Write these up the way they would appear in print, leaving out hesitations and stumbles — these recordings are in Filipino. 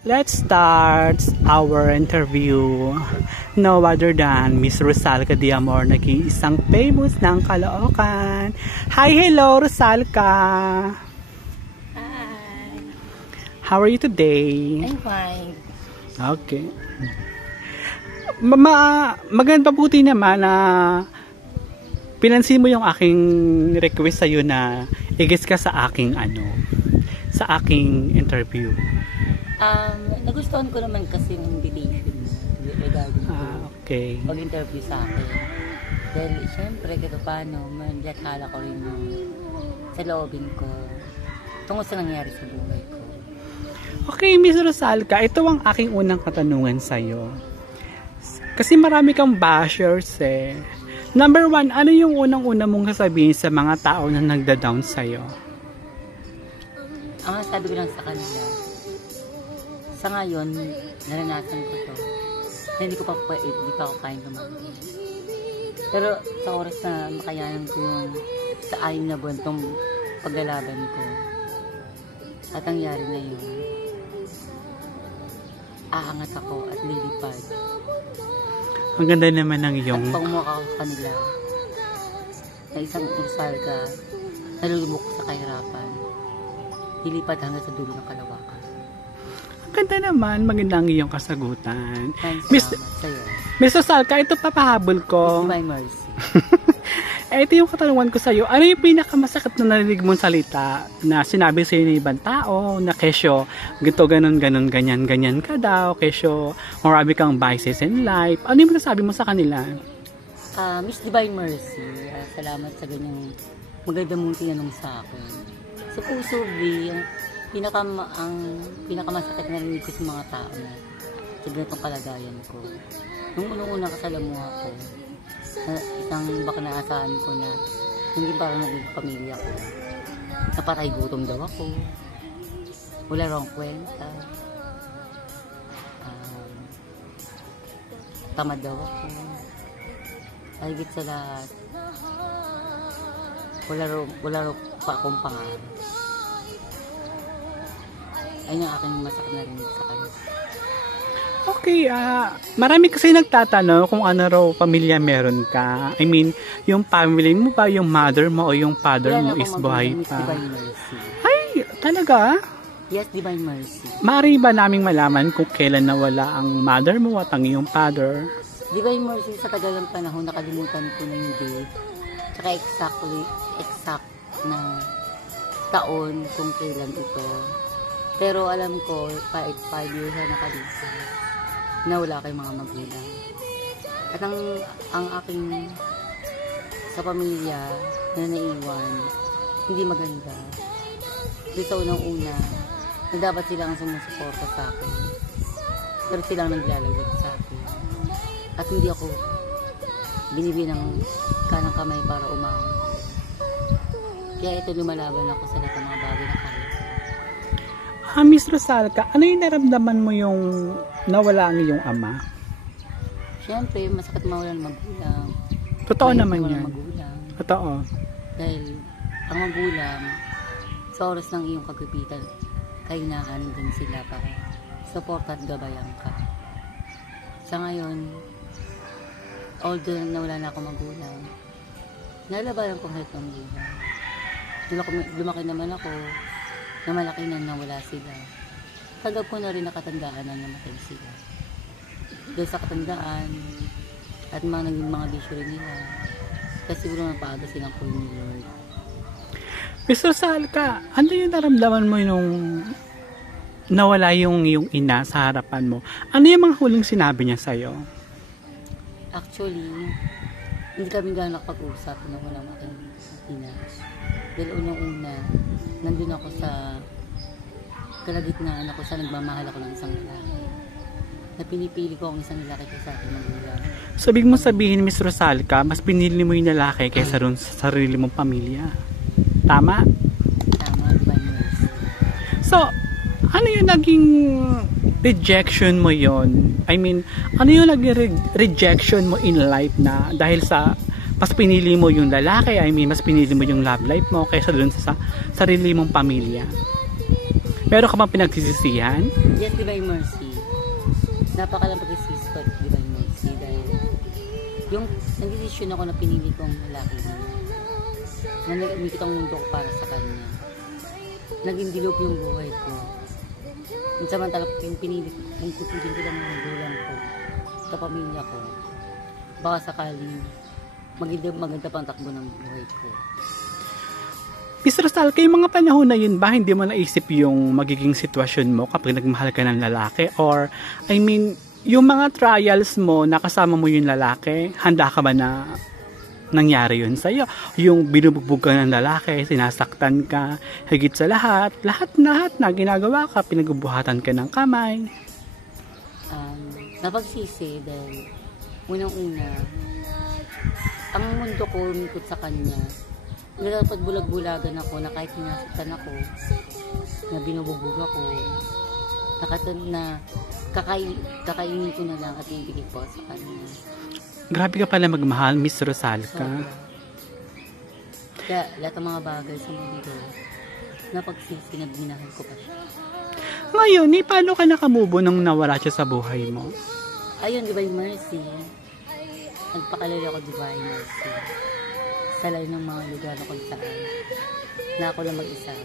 let's start our interview. No other than Miss Rosalca Diamor, nag-iisang famous ng Caloocan. Hi, hello Rosalca! Hi! How are you today? I'm fine. Okay. Maganda buti naman na pinansin mo yung aking request sa'yo na i-guest ka sa aking sa aking interview. Nagustuhan ko naman kasi ng invitation regarding okay. pag-interview sa akin. Dahil syempre kahit paano, manjakala ko rin yung sa loobin ko tungkol sa nangyari sa buhay ko. Okay, Miss Rosalca, ito ang aking unang katanungan sa'yo. Kasi marami kang bashers eh. Number one, ano yung unang-una mong sasabihin sa mga tao na nagda-down sa'yo? Ang sabi ko lang sa kanila, sa ngayon, naranasan ko to. Hindi pa ako kayang lumaban. Pero sa oras na makayanan ko yung sa 6 na buwan tong paglalaban ko, at ang yari na yun, aangat ako at lilipad. Ang ganda naman ng iyong... At pangmukha ko kanila na isang Rosalca nalulubok sa kahirapan, lilipad hanggang sa dulo ng kalawakan. Ang ganda naman, maganda ang iyong kasagutan. Miss Rosalca, ito papahabol ko. Miss Divine Mercy. Ito yung katanungan ko sa'yo. Ano yung pinakamasakit na narinig mong salita na sinabi sa'yo ng ibang tao na kesyo, gito, ganon, ganyan ka daw, kesyo, marami kang vices in life. Ano yung nasabi mo sa kanila? Miss Divine Mercy, salamat sa ganyang maganda mong tinanong sa akin. Sa puso, ang pinakamasakit na narinig ko sa mga tao na sa ganitong kalagayan ko. Nung unang-una kasalamuha ko, isang baka naasahan ko na hindi parang naging pamilya ko. Napatay gutom daw ako. Wala rong kwenta. Tamad daw ako. Higit sa lahat, wala raw pa akong pangarap. Ayun ang aking masakit na rinig sa kanya. Okay, marami kasi nagtatanong kung ano raw pamilya meron ka. I mean, yung family mo ba, yung mother mo o yung father mo is buhay pa? Ay, talaga? Yes, Divine Mercy. Maaari ba naming malaman kung kailan nawala ang mother mo at ang iyong father? Divine Mercy, sa tagal ng panahon, nakalimutan ko na yung date. Tsaka exact na taon kung kailan ito. Pero alam ko, 5 years na nakalimutan na wala kayong mga magulang. At ang aking sa pamilya na naiwan, hindi maganda. Dito unang-una, na dapat silang sumusuporta sa akin. Pero silang naglalagay sa akin. At hindi ako binibigyan ng kanang kamay para umahon. Kaya ito lumalaban ako sa lahat ng mga bagay na kaya. Miss Rosalca, ano yung naramdaman mo yung nawala ang iyong ama? Siyempre, masakit mawala ng magulang. Totoo naman yan. Magulang. Totoo. Dahil ang magulang, sa oras ng iyong kagipitan, kahinaan din sila para support at gabayan ka. Sa ngayon, although nawala na ako magulang, nalabanan ko kahit ng magulang. Lumaki naman ako, na malaki na nawala sila. Tagap ko na rin nakatandaan na namatay sila. Dahil sa katandaan at naging mga bisyo rin nila, kasi siguro mapaaga silang po ni Lord. Miss Rosalca, ano yung naramdaman mo nung nawala yung ina sa harapan mo? Ano yung mga huling sinabi niya sa'yo? Actually, hindi kami gano'n nakapag-usap na walang aking ina. Dahil unang-una, nandun ako sa kalagitnaan ako sa nagmamahal ako ng isang lalaki. Na pinipili ko ang isang lalaki sa aking magulang. So, ibig mo sabihin, Miss Rosalca, mas pinili mo yung lalaki kaysa rin sa sarili mong pamilya. Tama? Tama, Divine Mercy. So, ano yung naging rejection mo yon? I mean, ano yung naging rejection mo in life na dahil sa mas pinili mo yung lalaki, I mean, mas pinili mo yung love life mo kaysa dun sa sarili mong pamilya? Meron ka bang pinagsisisihan? Yes, Divine Mercy. Napakalang pag-isis ko, Divine Mercy. Dahil yung nag-desisyon ako na pinili kong lalaki na nag-umikit ang mundo ko para sa kanya. Naging dilog yung buhay ko. Samantala yung pinili kong kutilin ko ng mga gulang ko, kapamilya ko, baka sakaling maganda pang takbo ng buhay ko. Miss Rosal, kay mga panahon na yun ba, hindi mo naisip yung magiging sitwasyon mo kapag nagmahal ka ng lalaki? Or, I mean, yung mga trials mo, nakasama mo yung lalaki, handa ka ba na nangyari yun sa'yo? Yung binubugbog ka ng lalaki, sinasaktan ka, higit sa lahat na ginagawa ka, pinagbubuhatan ka ng kamay. Napagsisi dahil unang-una, ang mundo ko umikot sa kanya. Dapat bulag-bulagan ako na kahit sinasaktan ako, na binububog ako, na kakainin ko na lang at ibigay ko sa kanya. Grabe ka pala magmahal, Miss Rosal ka. Kaya lahat ng mga bagay sa mundo, napagsisi, nagminahal ko pa siya. Ngayon, paano ka nakamubo nung nawala siya sa buhay mo? Ayun, Divine Mercy. Nagpakalala ko Divine Mercy. Sa layo ng mga lugar na kung saan na ako lang mag-isa,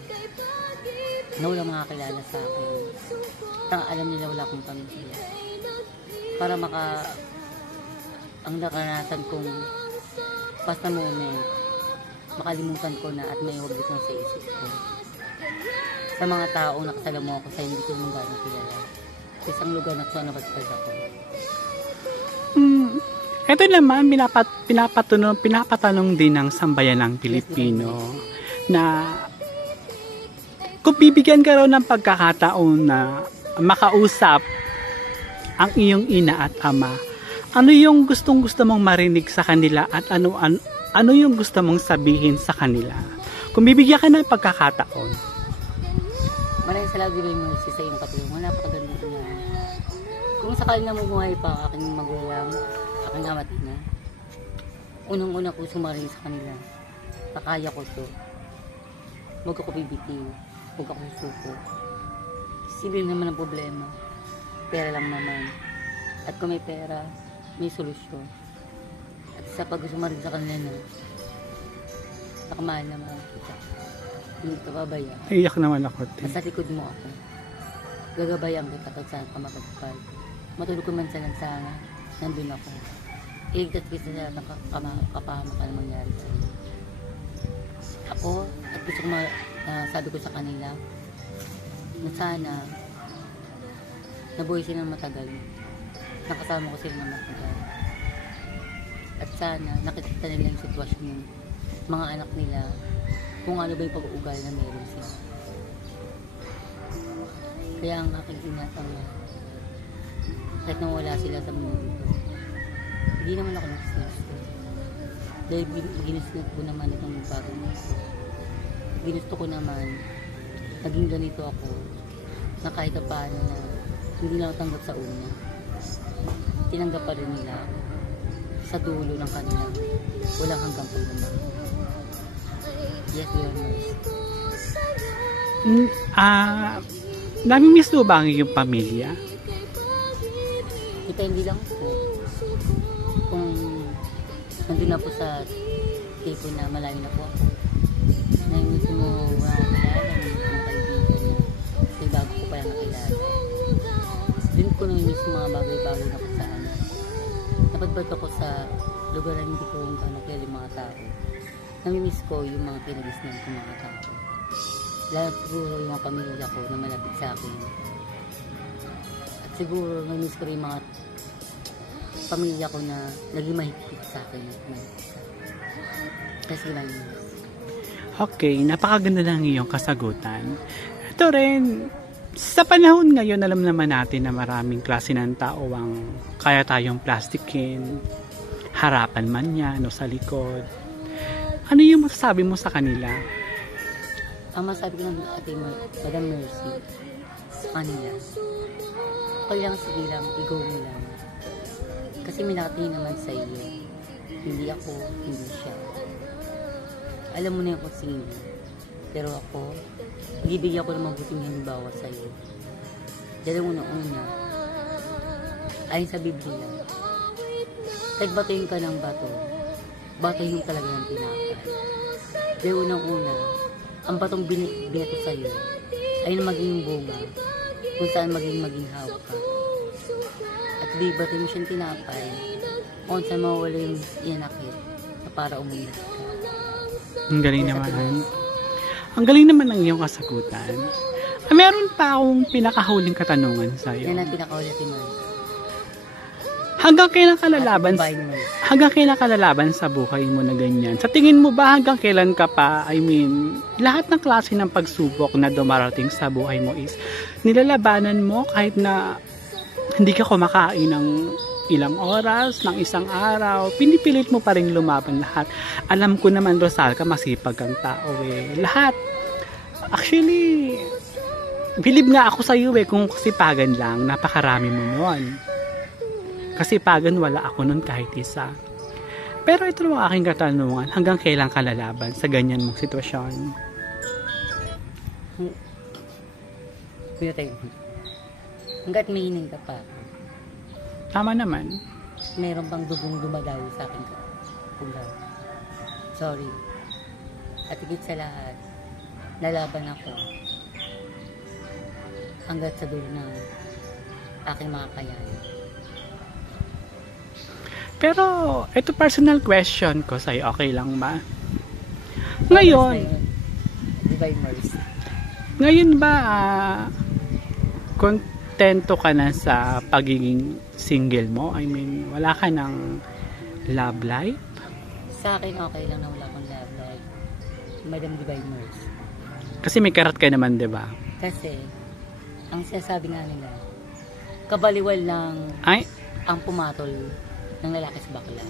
na walang makakilala sa akin, alam nila wala akong pamilya, para ang naranasan kong basta moment, makalimutan ko na at may hugot na sa isip ko sa mga taong nakasalamu ako sa hindi ko mong gano'ng kilala sa isang lugar na kung napadpad ako. Ito naman, pinapatanong din ng sambayanang Pilipino na kung bibigyan ka raw ng pagkakataon na makausap ang iyong ina at ama, ano yung gustong-gusto mong marinig sa kanila at ano yung gusto mong sabihin sa kanila? Kung bibigyan ka ng pagkakataon. Maraming salamat, Divine Mercy, sa iyong katulungan. Napakaganda niya. Kung sakali na mabuhay pa ang aking magulang, aking ama at ina, unang-una ko sumarin sa kanila. Kakaya ko to. Huwag ako bibitiw. Huwag ako susuko. Simple naman ang problema. Pera lang naman. At kung may pera, may solusyon. At sa pag-sumarin sa kanila na, nakamahal naman kita. Hindi ka babaya. Iyak naman ako. Nasa likod mo ako. Gagabayan kita kung saan ka mapagpapal. Matulog ko man sa lansana, nandun ako. Iligtas kita sa kapahamak na mangyari sa iyo. Ako, at gusto ko sabi ko sa kanila, na sana, nabuhay sila ng matagal. Nakasama ko sila ng matagal. At sana, nakikita nila yung sitwasyon ng mga anak nila, kung ano ba yung pag-uugali na meron sila. Kaya ang aking inatang na, kahit nawala sila sa mundo, hindi naman ako nagsisisi. Dahil ginusto ko naman itong bagong ito. Ginusto ko naman, naging ganito ako, na kahit paano na hindi lang tanggap sa una. Tinanggap pa rin nila ako sa dulo ng kanila. Walang hanggang pagmamahal. Yes, we are nice. Namimiss mo ba ang iyong pamilya? Depende lang po. Kung nandun na po sa tipo na malayo na po ako, na yung mismo nakilala, yung mismo kaibigan, kasi bago ko pa lang nakilala. Dun ko nung mismo mga bagay-bago na po sa ano. Napadbad ako sa lugar na hindi ko yung kilala yung mga tao. Namimiss ko yung mga kinagisnan ko mga tao. Lalo siguro yung mga pamilya ko na malapit sa akin. At siguro namimiss ko rin yung mga pamilya ko na naging mahigpit sa akin. Kasi namimiss. Okay, napakaganda ng iyong kasagutan. Ito rin, sa panahon ngayon, alam naman natin na maraming klase ng tao ang kaya tayong plastikin, harapan man yan o sa likod. Ano yung masasabi mo sa kanila? Ang masabi ko ng ating Madam Mercy sa kanila, okay lang, sige lang, i-go mo lang. Kasi may nakatingin naman sa iyo. Hindi ako, hindi siya. Alam mo na yung kung sino. Pero ako, Bibigyan ko ng mabuting halimbawa sa iyo. Dahil una, ayon sa Biblia, tagbatuin ka ng bato, batuhin mo talaga ng tinapay. Dahil unang-una, ang batong binato sa iyo ay na maging bunga kung saan maging hawak ka. At di batuhin mo siyang tinapay kung saan mawala yung iyanakit na para umunod ka. Ang galing naman. Ang galing naman ng iyong kasagutan. Meron pa akong pinakahuling katanungan sa'yo. Yan ang pinakahuling mo. Hanggang kailan kalalaban sa buhay mo na ganyan? Sa tingin mo ba hanggang kailan ka pa, lahat ng klase ng pagsubok na dumarating sa buhay mo is nilalabanan mo kahit na hindi ka kumakain ng ilang oras, ng isang araw, pinipilit mo pa rin lumaban lahat. Alam ko naman, Rosalca, masipag kang tao Lahat. Actually, believe nga ako sa iyo kung kasipagan lang, napakarami mo nun. Kasipagan wala ako nun kahit isa. Pero ito ang aking katanungan, hanggang kailan ka lalaban sa ganyan mong sitwasyon? Hanggat may hining ka pa. Tama naman. Meron bang dugong dumadayo sa akin ulan. Sorry. At higit sa lahat, lalaban ako hanggat sa dulo ng aking mga kayanan. Pero, ito personal question ko sa'yo, okay lang ba? Ngayon, Divine Mercy. Ngayon ba, kontento ka na sa pagiging single mo? Wala ka ng love life? Sa akin, okay lang na wala akong love life. Madam Divine Mercy. Kasi may karat ka naman, di ba? Kasi, ang sinasabi nga nila, kabaliwal lang ang pumatol ng lalaki sa bakla.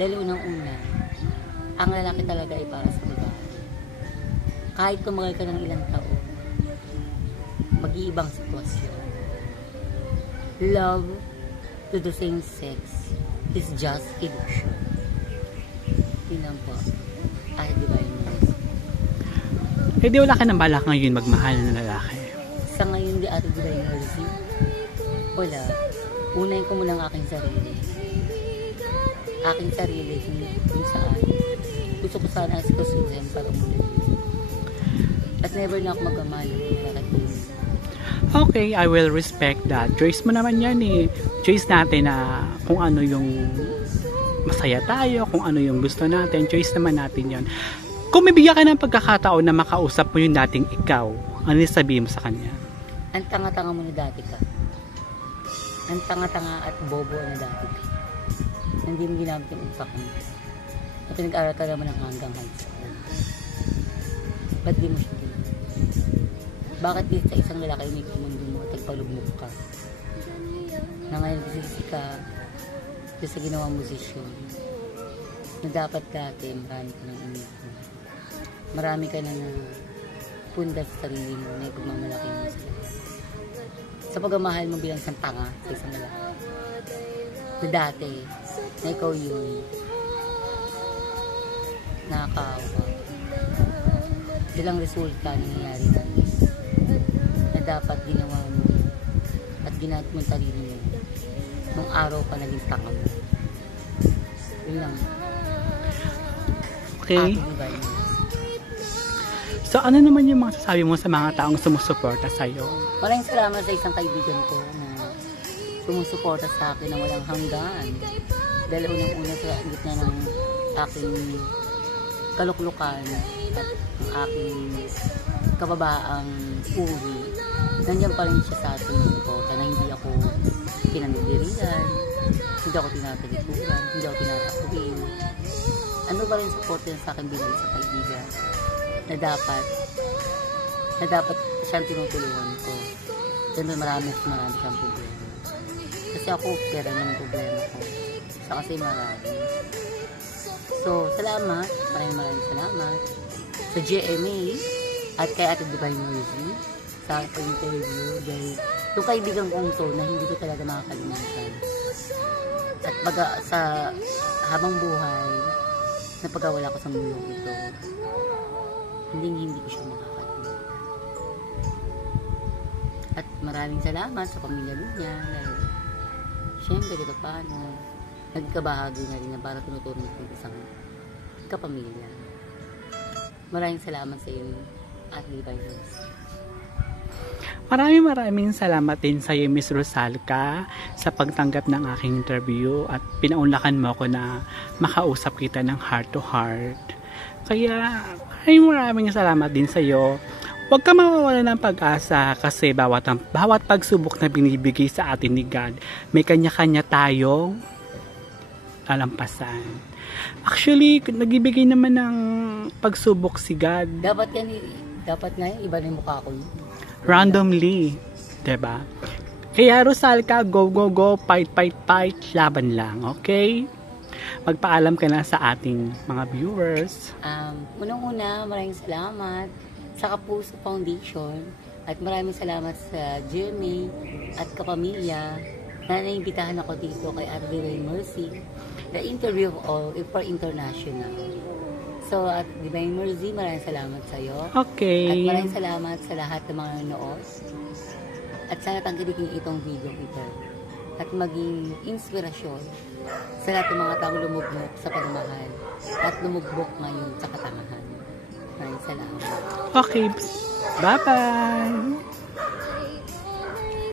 Dahil unang-una, ang lalaki talaga ay para sa babae. Kahit tumagal ka ng ilang taon, mag-iibang sitwasyon. Love to the same sex is just illusion. Yun po. Ay, Divine Mercy. Di wala ka nang balak ngayon magmahal ng lalaki? Sa ngayon, di Ate Divine Mercy, wala. Unahin ko muna ang aking sarili. Aking sarili kung saan gusto ko sana asikasuhin para umulit. At never na ako magmamahal ng lalaki. Okay, I will respect that. Choice mo naman yan Choice natin na kung ano yung masaya tayo, kung ano yung gusto natin. Choice naman natin yan. Kung may bigyan ka ng pagkakataon na makausap mo yung dating ikaw, ano yung sabihin mo sa kanya? Ang tanga-tanga mo na dati ka. Ang tanga-tanga at bobo na dati ka. Hindi mo ginamit yung utak mo. At nag-aral ka naman ng hanggang high school. Ba't di mo siya din? Bakit di sa isang lalaki may kumundo mo at nagpalugmok ka? Na ngayon kasi ka sa ginawang musisyon na dapat dati marami ka ng inip mo. Marami ka na punda sa sarili mo na ipagmamalaki mo sa lahat. Sa pagmamahal mo bilang isang tanga sa isang lalaki. Na dati, na ikaw yun, nakakaawa. Bilang resulta nangyayari na dapat ginawa mo at ginat mo sarili mo nung araw ka naging tanga mo. Yun lang. Okay. So, ano naman yung mga sasabi mo sa mga taong sumusuporta sa'yo? Maraming salamat sa isang kaibigan ko na sumusuporta sa akin na walang hanggan. Dahil unang-una sa gitna ng aking kaluklukan at ang aking kababaang uwi, nandiyan pa rin siya sa ating suporta na hindi ako pinanidirigan, hindi ako tinatagituran, hindi ako tinatakuin. Ano ba rin support din sa akin bilang sa kaibigan na dapat siyang tinutulungan ko. Dahil marami siyang problema. Kasi ako, pera naman problema ko. Siya kasi marami. So, salamat. Maraming salamat sa GMA at kay Ate Divine Mercy sa pag-interview dahil yung kaibigan kong to na hindi ko talaga makakalimutan. At habang buhay, napagawala ko sa mundong ito. hindi ko siya makakalimutan. At maraming salamat sa pamilya niya dahil syempre kahit paano nagkabahagi na rin na para tunutunan ko yung isang kapamilya. Maraming salamat sa iyo at Divine Mercy. Maraming salamat din sa iyo, Miss Rosalca, sa pagtanggap ng aking interview at pinaunlakan mo ako na makausap kita ng heart to heart. Kaya maraming salamat din sa iyo. Huwag ka mawawala ng pag-asa kasi bawat pagsubok na binibigay sa atin ni God, may kanya-kanya tayong lalampasan. Actually, nagbibigay naman ng pagsubok si God. Dapat nga iba na yung mukha ko. Randomly, 'di ba? Kaya Rosalca, go, fight, laban lang, okay? Magpaalam ka na sa ating mga viewers. Unang-una, maraming salamat sa Kapuso Foundation at maraming salamat sa Jeremy at kapamilya na naimbitahan ako dito kay Ate Divine Mercy, the interview of all for international. So, at Divine Mercy, maraming salamat sa iyo. Okay. At maraming salamat sa lahat ng mga nanood. At sana tangkilikin itong video ito. At maging inspirasyon sa lahat ng mga taong lumugmok sa pagmamahal at lumugbok ngayon sa katangahan. Maraming salamat. Okay. Bye-bye.